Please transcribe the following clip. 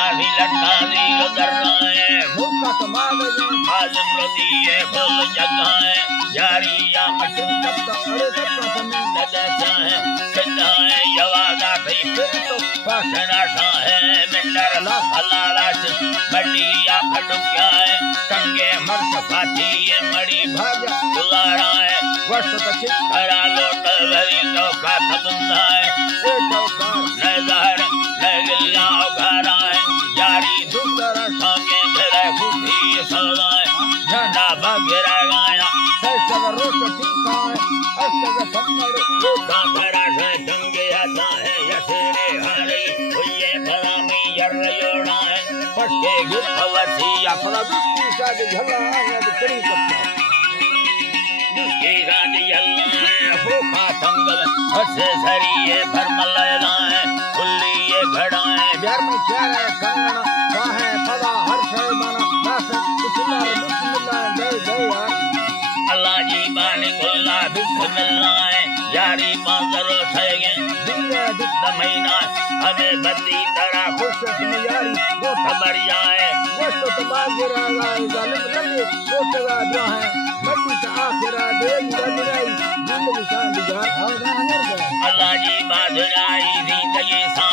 काफी लटका दी दर्राए मुक्का कमाल है आजम रदी है फल जगाए जारी या मशू तब तक अरे तब तक हमें ददसा है सिद्धाए यवादा थी फिर तो पासना सा है मिंडर ला फलाराच बडिया फटुक्या है तंगे मर्स फाती है मड़ी भाग गुजारा है वर्ष तक करा लोट भरी नौका तबंदा है ए चौकार नजर नगिल्ला उखारा है जारी दूसरा सांगे धरे खुशी सलाए झंडा बगरा गाया सैसग रोट टीका है अस्तग सम्मड़ लूटा भरा से जंगे आता है यसेरे हारी हुए भरा में यर योड़ा है पटके गिरवसी अपना दुष्टी साथ झला है करी सकता दुष्टी राजी अल्लाह है भूखा तंगल हसे सरिये भरमलैला है खुली ये घड़ा है बिहार में क्या है कंगना का है पदा हर शय माना दास बिस्मिल्लाह जय जय यार अल्लाह जी बानी गुल्ला बिस्मिल्लाह है यारी माजरो सगे दिल्ले दिख महीना हमें बदी तरह खुश में यारी वो खबर जाए वो तो बागेरा गाय जालिम लल्ले वो जगह जो है मट्टी का आखिरा दे निराई जिंदगी शान दिया और ना हर अल्लाह जी बादशाही जिंदगी सा